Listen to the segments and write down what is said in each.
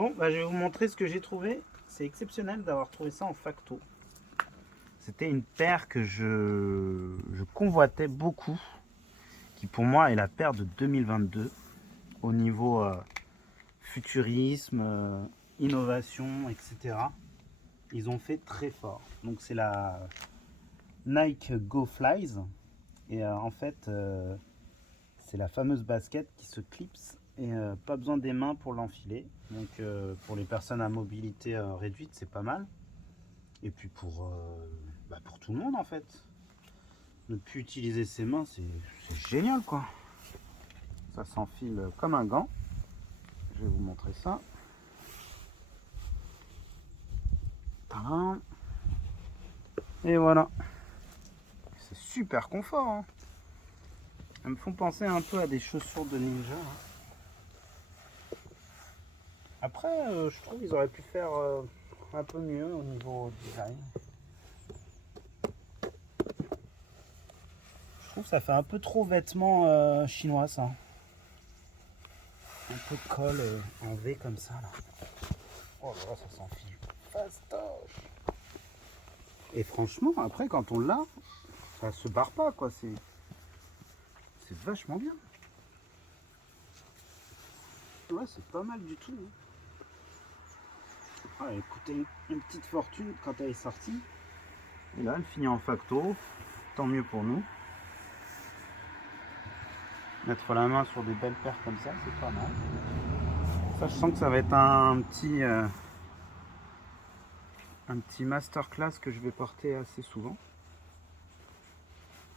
Bon, bah, je vais vous montrer ce que j'ai trouvé. C'est exceptionnel d'avoir trouvé ça en facto. C'était une paire que je convoitais beaucoup, qui pour moi est la paire de 2022 au niveau futurisme, innovation, etc. Ils ont fait très fort. Donc c'est la Nike Go Flies. Et en fait, c'est la fameuse basket qui se clipse et pas besoin des mains pour l'enfiler. Donc pour les personnes à mobilité réduite, c'est pas mal. Et puis pour tout le monde en fait. Ne plus utiliser ses mains, c'est génial quoi. Ça s'enfile comme un gant. Je vais vous montrer ça. Tadam. Et voilà. C'est super confort. Hein. Elles me font penser un peu à des chaussures de ninja. Après, je trouve qu'ils auraient pu faire un peu mieux au niveau design. Je trouve que ça fait un peu trop vêtements chinois ça. Un peu de colle en V comme ça là. Oh là là, ça s'enfile fastoche. Et franchement, après quand on l'a, ça se barre pas quoi. C'est vachement bien. Ouais, c'est pas mal du tout. Hein. Ah, elle coûtait une petite fortune quand elle est sortie. Et là, elle finit en facto. Tant mieux pour nous. Mettre la main sur des belles paires comme ça, c'est pas mal. Ça, je sens que ça va être un petit masterclass que je vais porter assez souvent.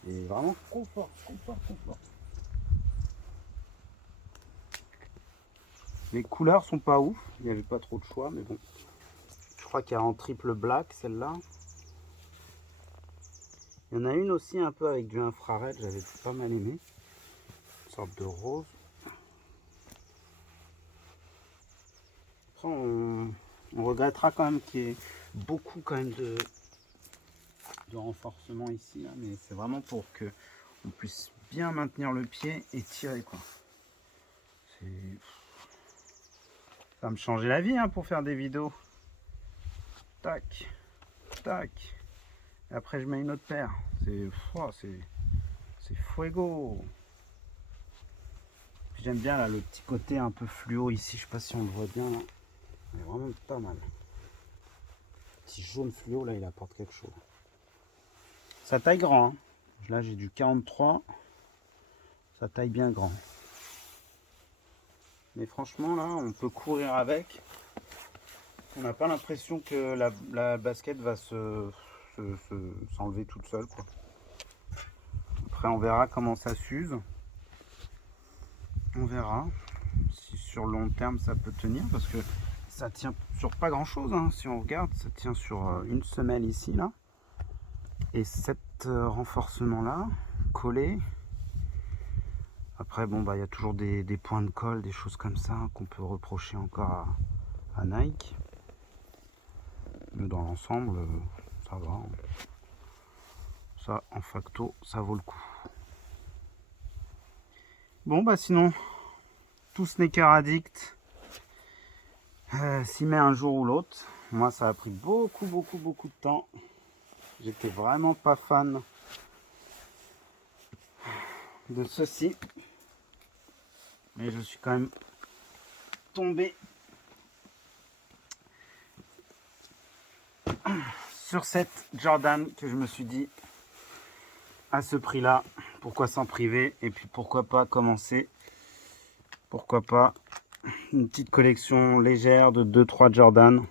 Et vraiment confort. Les couleurs sont pas ouf, il n'y avait pas trop de choix, mais bon. Je crois qu'il y a en triple black celle-là. Il y en a une aussi un peu avec du infrared, j'avais pas mal aimé. Une sorte de rose. Après, on regrettera quand même qu'il y ait beaucoup quand même de renforcement ici, là, mais c'est vraiment pour que on puisse bien maintenir le pied et tirer quoi. Ça va me changer la vie hein, pour faire des vidéos. Tac, tac. Et après je mets une autre paire. C'est fuego. J'aime bien là le petit côté un peu fluo ici. Je sais pas si on le voit bien là. Il est vraiment pas mal. Petit jaune fluo là, il apporte quelque chose. Ça taille grand. Hein. Là j'ai du 43. Ça taille bien grand. Mais franchement là, on peut courir avec. On n'a pas l'impression que la basket va s'enlever toute seule quoi. Après on verra comment ça s'use. On verra si sur le long terme ça peut tenir parce que ça tient sur pas grand chose hein. Si on regarde, ça tient sur une semelle ici là. Et 7 renforcements là, collés. Après bon bah il y a toujours des points de colle, des choses comme ça hein, qu'on peut reprocher encore à Nike. Mais dans l'ensemble, ça va. Hein. Ça en facto, ça vaut le coup. Bon bah sinon, tout sneaker addict s'y met un jour ou l'autre. Moi ça a pris beaucoup de temps. J'étais vraiment pas fan de ceci. Mais je suis quand même tombé sur cette Jordan que je me suis dit à ce prix là, pourquoi s'en priver et puis pourquoi pas commencer, pourquoi pas une petite collection légère de 2-3 Jordan.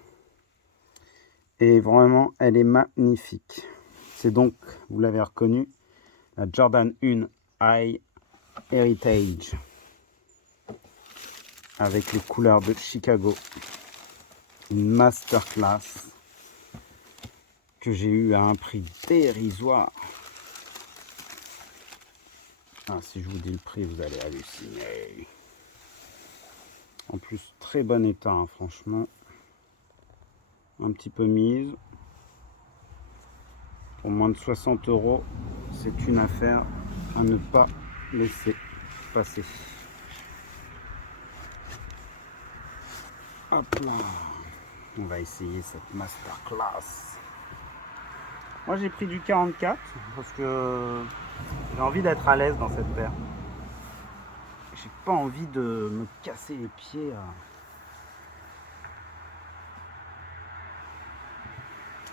Et vraiment elle est magnifique. C'est donc, vous l'avez reconnu, la Jordan 1 High Heritage avec les couleurs de Chicago. Une masterclass que j'ai eu à un prix dérisoire. Ah, si je vous dis le prix, vous allez halluciner. En plus, très bon état, hein, franchement. Un petit peu mise. Pour moins de 60 €, c'est une affaire à ne pas laisser passer. Hop là. On va essayer cette masterclass. Moi j'ai pris du 44 parce que j'ai envie d'être à l'aise dans cette paire. J'ai pas envie de me casser les pieds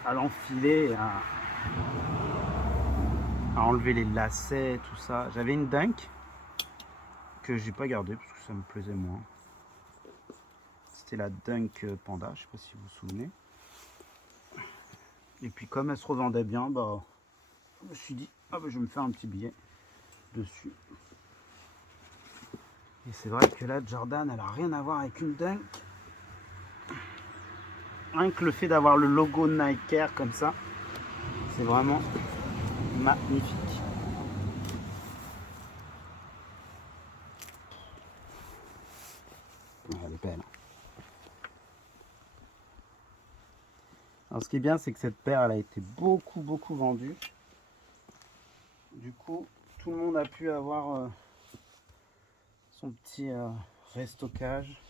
à l'enfiler, à enlever les lacets, tout ça. J'avais une Dunk que j'ai pas gardée parce que ça me plaisait moins. C'était la Dunk Panda, je sais pas si vous vous souvenez. Et puis comme elle se revendait bien, bah, je me suis dit, ah bah, je vais me faire un petit billet dessus. Et c'est vrai que là, Jordan, elle a rien à voir avec une Dunk. Rien que le fait d'avoir le logo Nike Air comme ça, c'est vraiment magnifique. Elle est belle. Alors ce qui est bien, c'est que cette paire, elle a été beaucoup vendue. Du coup, tout le monde a pu avoir son petit restockage.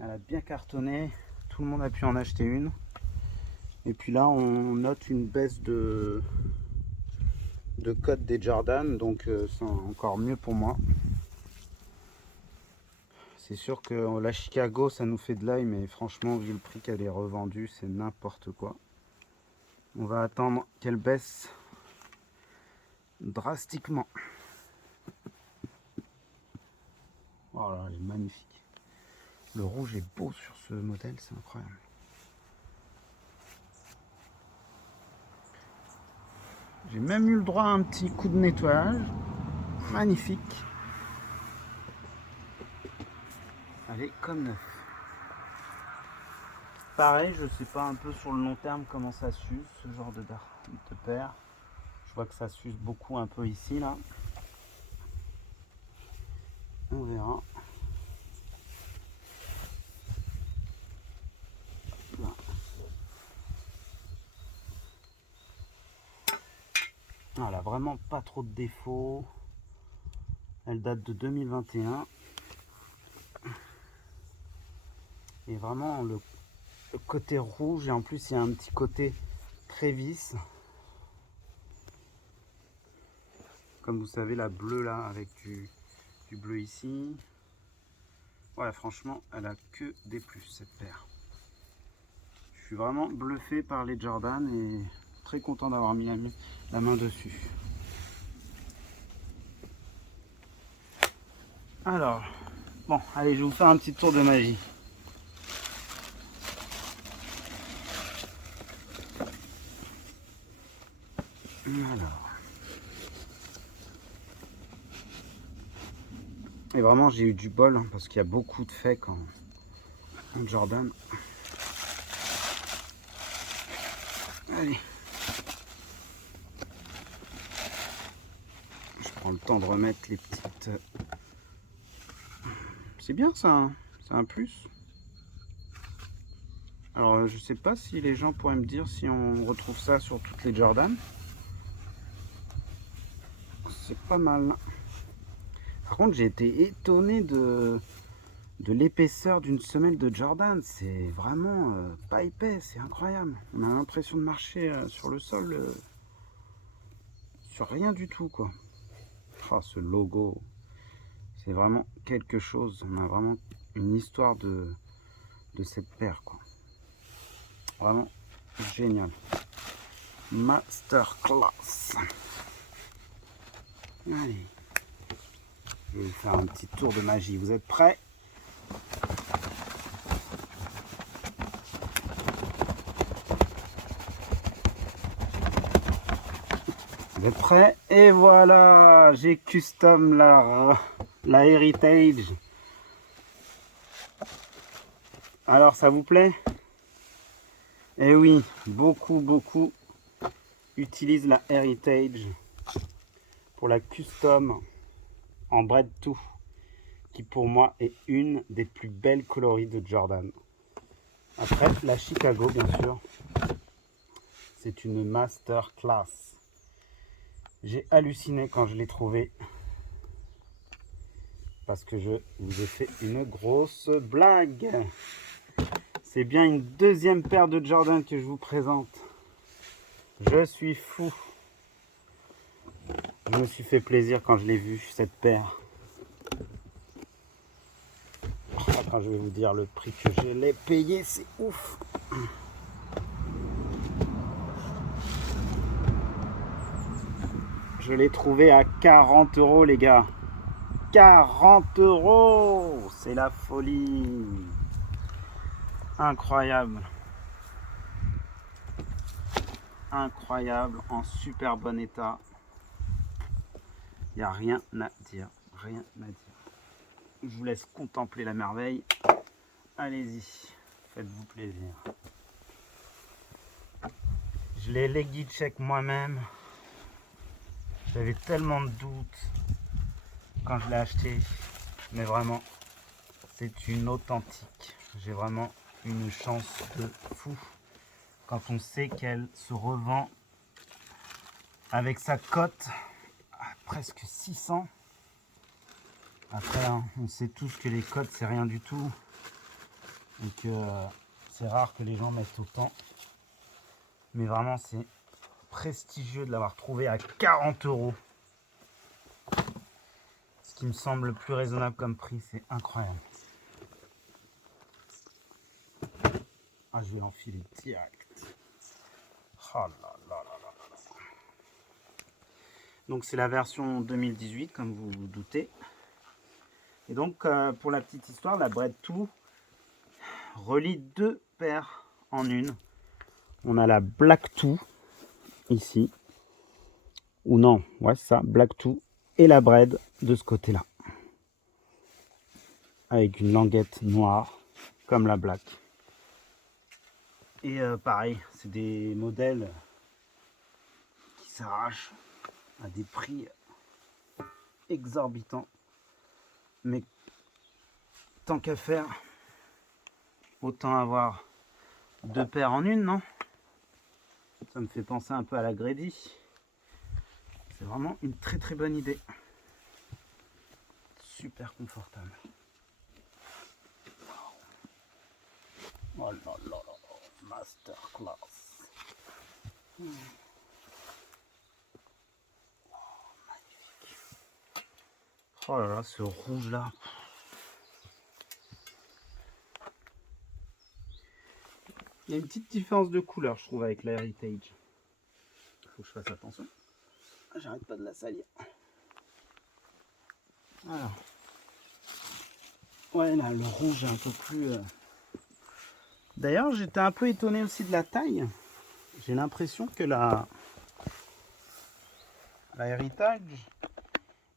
Elle a bien cartonné. Tout le monde a pu en acheter une. Et puis là, on note une baisse de code des Jordan. Donc c'est encore mieux pour moi. C'est sûr que la Chicago, ça nous fait de l'œil, mais franchement, vu le prix qu'elle est revendue, c'est n'importe quoi. On va attendre qu'elle baisse drastiquement. Voilà, elle est magnifique. Le rouge est beau sur ce modèle, c'est incroyable. J'ai même eu le droit à un petit coup de nettoyage. Magnifique. Elle est comme neuf. Pareil, je sais pas un peu sur le long terme comment ça s'use, ce genre de paire. Je vois que ça s'use beaucoup un peu ici, là. On verra. Là. Elle a vraiment pas trop de défauts. Elle date de 2021. Et vraiment le côté rouge, et en plus il y a un petit côté Travis. Comme vous savez, la bleue là avec du bleu ici. Voilà, franchement, elle a que des plus cette paire. Je suis vraiment bluffé par les Jordan et très content d'avoir mis la main dessus. Alors, bon, allez, je vais vous faire un petit tour de magie. Alors. Et vraiment, j'ai eu du bol hein, parce qu'il y a beaucoup de fakes en Jordan. Allez. Je prends le temps de remettre les petites... C'est bien ça, hein, c'est un plus. Alors, je sais pas si les gens pourraient me dire si on retrouve ça sur toutes les Jordan. C'est pas mal. Par contre, j'ai été étonné de l'épaisseur d'une semelle de Jordan. C'est vraiment pas épais, c'est incroyable. On a l'impression de marcher sur le sol, sur rien du tout, quoi. Oh, ce logo, c'est vraiment quelque chose. On a vraiment une histoire de cette paire, quoi. Vraiment génial. Masterclass. Allez. Je vais vous faire un petit tour de magie. Vous êtes prêts? Vous êtes prêts? Et voilà, j'ai custom la Heritage. Alors, ça vous plaît? Eh oui, beaucoup utilisent la Heritage pour la custom en Bread 2, qui pour moi est une des plus belles coloris de Jordan. Après, la Chicago, bien sûr, c'est une masterclass. J'ai halluciné quand je l'ai trouvée. parce que je vous ai fait une grosse blague. C'est bien une deuxième paire de Jordan que je vous présente. Je suis fou. Je me suis fait plaisir quand je l'ai vue, cette paire. Quand je vais vous dire le prix que je l'ai payé, c'est ouf. Je l'ai trouvé à 40 € les gars. 40 €, c'est la folie. Incroyable. Incroyable, en super bon état. Il n'y a rien à dire. Rien à dire. Je vous laisse contempler la merveille. Allez-y, faites-vous plaisir. Je l'ai leggy check moi-même. J'avais tellement de doutes quand je l'ai acheté. Mais vraiment, c'est une authentique. J'ai vraiment une chance de fou. Quand on sait qu'elle se revend avec sa cote à presque 600. Après, hein, on sait tous que les cotes, c'est rien du tout. Et que c'est rare que les gens mettent autant. Mais vraiment, c'est prestigieux de l'avoir trouvé à 40 €. Ce qui me semble le plus raisonnable comme prix, c'est incroyable. Ah, je vais l'enfiler direct. Oh là là là là là. Donc c'est la version 2018, comme vous vous doutez. Et donc, pour la petite histoire, la Bread 2 relie deux paires en une. On a la Black 2, ici. Ou non, ouais, c'est ça, Black 2. Et la Bread de ce côté-là. Avec une languette noire, comme la Black. Et pareil, c'est des modèles qui s'arrachent à des prix exorbitants. Mais tant qu'à faire, autant avoir deux paires en une, non? Ça me fait penser un peu à la Grady. C'est vraiment une très très bonne idée. Super confortable. Oh là là là, masterclass. Oh, magnifique. Oh là là, ce rouge là. Il y a une petite différence de couleur, je trouve, avec la Heritage. Il faut que je fasse attention. J'arrête pas de la salir. Voilà. Ouais, là, le rouge est un peu plus... D'ailleurs, j'étais un peu étonné aussi de la taille. J'ai l'impression que la Heritage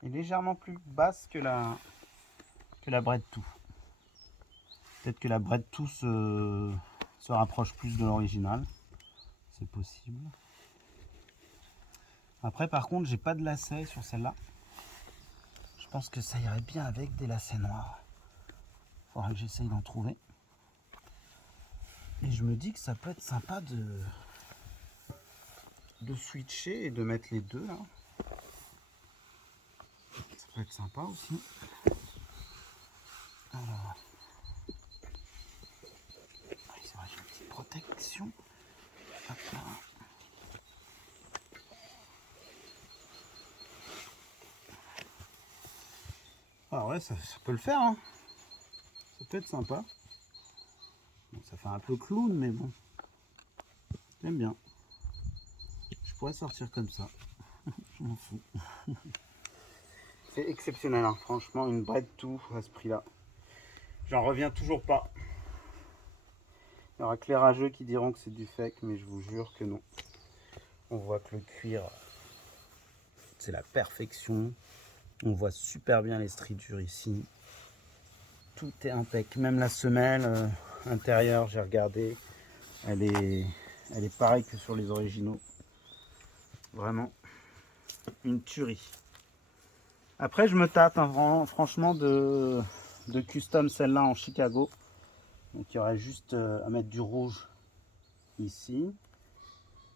est légèrement plus basse que la Bread 2. Peut-être que la Bread 2 se rapproche plus de l'original. C'est possible. Après, par contre, j'ai pas de lacets sur celle-là. Je pense que ça irait bien avec des lacets noirs. Faudra que j'essaye d'en trouver. Et je me dis que ça peut être sympa de switcher et de mettre les deux là. Ça peut être sympa aussi. Alors, c'est vrai, j'ai une petite protection. Hop là. Ah ouais, ça peut le faire, hein. Ça peut être sympa. Bon, ça fait un peu clown, mais bon. J'aime bien. Je pourrais sortir comme ça. Je m'en fous. C'est exceptionnel, hein. Franchement, une Bread 2 à ce prix-là. J'en reviens toujours pas. Il y aura que les rageux qui diront que c'est du fake, mais je vous jure que non. On voit que le cuir, c'est la perfection. On voit super bien les stritures ici. Tout est impec. Même la semelle intérieure, j'ai regardé. Elle est pareille que sur les originaux. Vraiment une tuerie. Après, je me tâte, hein, franchement, de custom celle-là en Chicago. Donc il y aurait juste à mettre du rouge ici.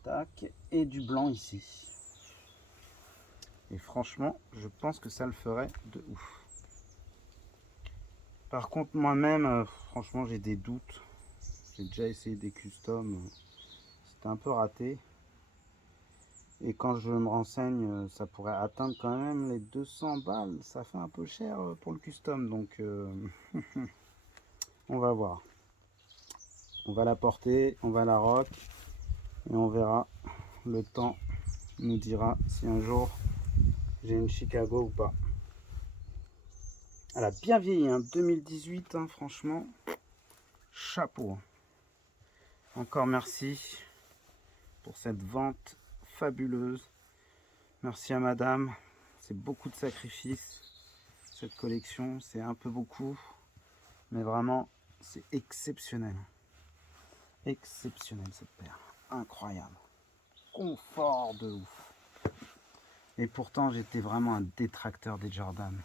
Tac. Et du blanc ici. Et franchement, je pense que ça le ferait de ouf. Par contre, moi-même, franchement, j'ai des doutes. J'ai déjà essayé des customs. C'était un peu raté. Et quand je me renseigne, ça pourrait atteindre quand même les 200 balles. Ça fait un peu cher pour le custom. Donc, on va voir. On va la porter, on va la rock. Et on verra. Le temps nous dira si un jour j'ai une Chicago ou pas. Elle a bien vieilli, hein, 2018, hein, franchement. Chapeau. Encore merci pour cette vente fabuleuse. Merci à madame. C'est beaucoup de sacrifices. Cette collection, c'est un peu beaucoup. Mais vraiment, c'est exceptionnel. Exceptionnel cette paire. Incroyable. Confort de ouf. Et pourtant, j'étais vraiment un détracteur des Jordan.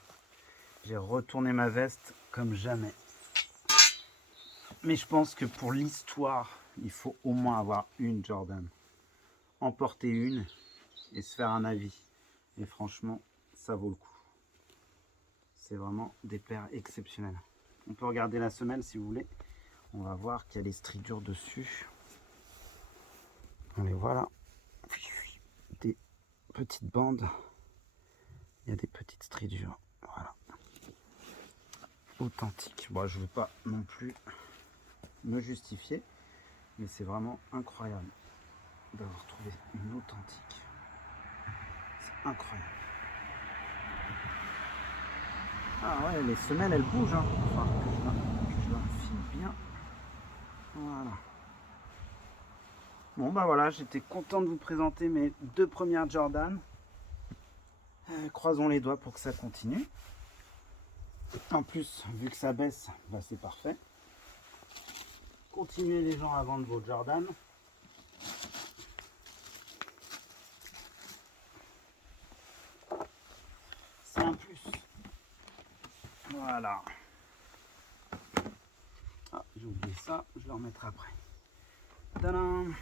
J'ai retourné ma veste comme jamais. Mais je pense que pour l'histoire, il faut au moins avoir une Jordan. En porter une et se faire un avis. Et franchement, ça vaut le coup. C'est vraiment des paires exceptionnelles. On peut regarder la semelle si vous voulez. On va voir qu'il y a les stridures dessus. On les voit là. Des petites bandes. Il y a des petites stridures. Voilà. Authentique. Bon, je ne veux pas non plus me justifier. Mais c'est vraiment incroyable d'avoir trouvé une authentique. C'est incroyable. Ah ouais, les semelles elles bougent. Hein. Enfin, je la file bien. Voilà. Bon bah voilà, j'étais content de vous présenter mes deux premières Jordan. Croisons les doigts pour que ça continue. En plus, vu que ça baisse, bah c'est parfait. Continuez les gens à vendre vos Jordan. C'est un plus. Voilà. Ah, j'ai oublié ça, je le remettrai après. Tadam!